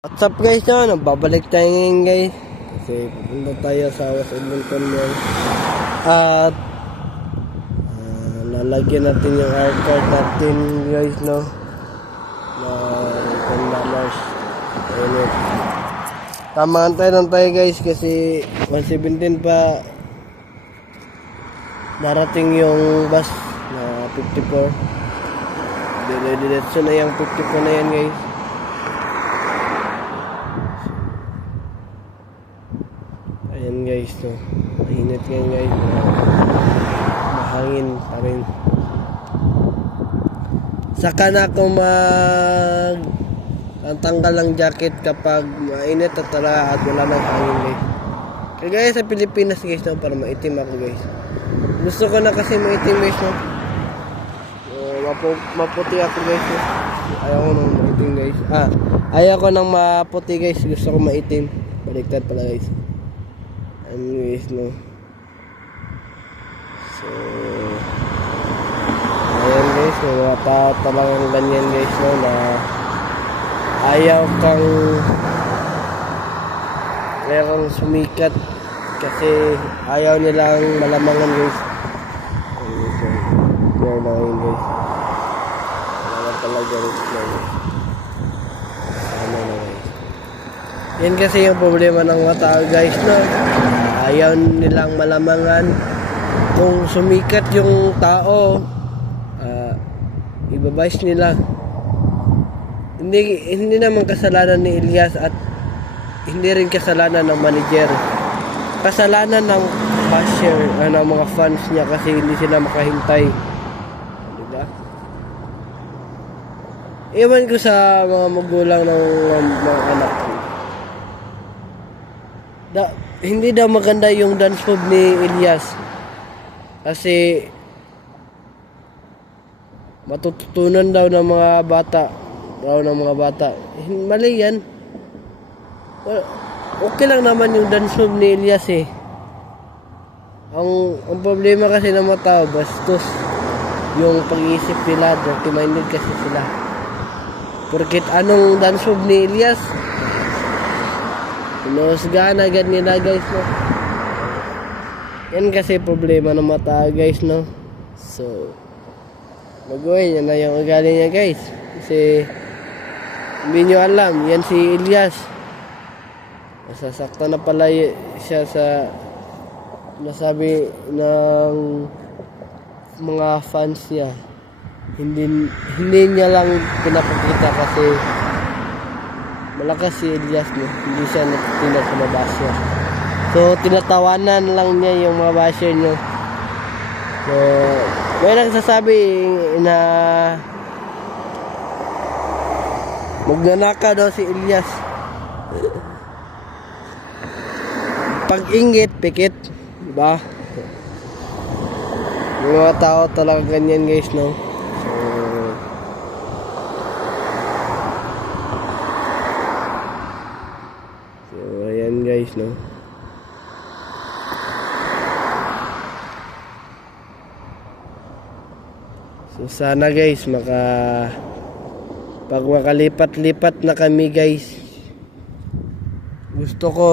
What's up guys, no? Babalik tayo ngayon guys. Kasi pupunta tayo sa West Edmonton Mall. At lalagyan natin yung air card natin guys, no? Na $10. Ayun. Tamaan tayo lang tayo guys kasi 1:17 pa darating yung bus na 54. Diretso na yung 54 na yan guys. Ayan guys, no. Mainit ngayon guys. Mahangin pa rin. Saka na ako tanggal ng jacket kapag mainit at wala ng hangin guys. Kaya guys sa Pilipinas guys, no, para maitim ako guys. Gusto ko na kasi maitim guys, no. Maputi ako guys, no. Ayaw ko nang maitim guys. Ayaw ko nang maputi guys. Gusto ko maitim. Baliktad pala guys. Anyways, no. So ayan guys, mga tao talagang ganyan guys, no, na ayaw kang sumikat kasi ayaw nilang malamangan guys. Clear na yun guys. Wala talaga guys. Ano na guys. Yan kasi yung problema ng mga tao guys, no. Ayaw nilang malamangan. Kung sumikat yung tao, ibabayis nila. Hindi naman kasalanan ni Elias at hindi rin kasalanan ng manager. Kasalanan ng basher, ng mga fans niya kasi hindi sila makahintay. Diba? Iwan ko sa mga magulang ng mga anak. Hindi daw maganda yung dance move ni Elias. Kasi matututunan daw ng mga bata. Mali yan. Okay lang naman yung dance move ni Elias eh. Ang problema kasi ng mga tao, bastos yung pag-iisip nila, dirty minded kasi sila. Porket anong dance move ni Elias, pinusgahan agad nila guys, no. Yan kasi problema ng mga tao guys, no. So baguhin yan na yung ugali niya guys. Kasi hindi nyo alam, yan si Elias. Nasasaktan na pala siya sa nasabi ng mga fans niya. Hindi niya lang pinapakita kasi malakas si Elias, no? Hindi siya natitinag sa mga basher. So tinatawanan lang niya yung mga basher niya. So may nagsasabi na magnanaka daw si Elias. Pag-inggit, pikit, diba? Yung mga tao talaga ganyan guys, no? So ayan guys, no? So sana guys pag makalipat-lipat na kami guys, gusto ko